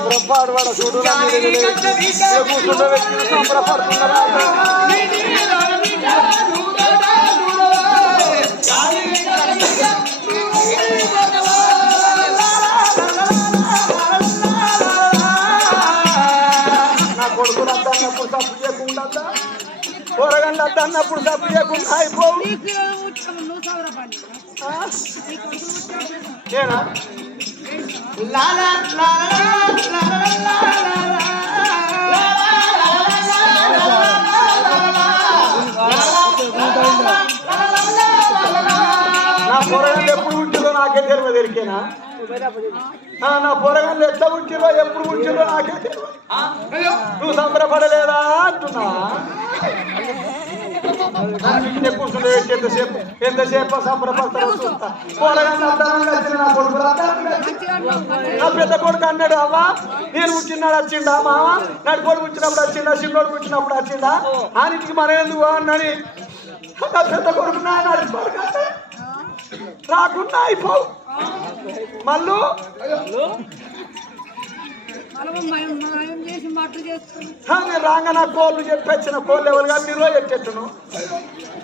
సంబరపడవాడ చూడు కూర్చుంటే వ్యక్తులు సంబరపడుతున్నారా నా కొడుకులు అద్దన్నప్పుడు తప్పు చేయకుండా కూరగాయలు అద్దన్నప్పుడు తప్పు చేయకుండా అయిపోవు నేనా నా పొరగాళ్ళు ఎప్పుడు పుట్టిలో నాకే తెలియదు ఎరికేనా నా పొరగాళ్ళు ఎట్లా పుట్టిలో ఎప్పుడు పుట్టిలో నాకే తెలియదు నువ్వు సంబరపడలేదా అంటున్నా కూర్చుంటే ఎంతసేపు సంబరపడతారో చూస్తా పొరగాళ్ళు అర్థంగా వచ్చిన నా కొడుకు నా పెద్ద కొడుకు అన్నాడు అవ్వా నేను పుట్టినాడు వచ్చిండా మామ నడిపోడు పుట్టినప్పుడు వచ్చిండా చిన్నోడు పుట్టినప్పుడు వచ్చిండా ఆనికి మనం ఎందుకు అన్నని నా పెద్ద కొడుకు నా నడిపోడు రాకుండా అయిపోవు మళ్ళీ నేను రాగా నా కోళ్ళు చెప్పొచ్చిన కోళ్ళు ఎవరు కాదు మీరు ఎట్టెట్టును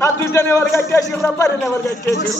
నా దుడ్డని ఎవరు కట్టేసి రబ్బరిని ఎవరు కట్టేసి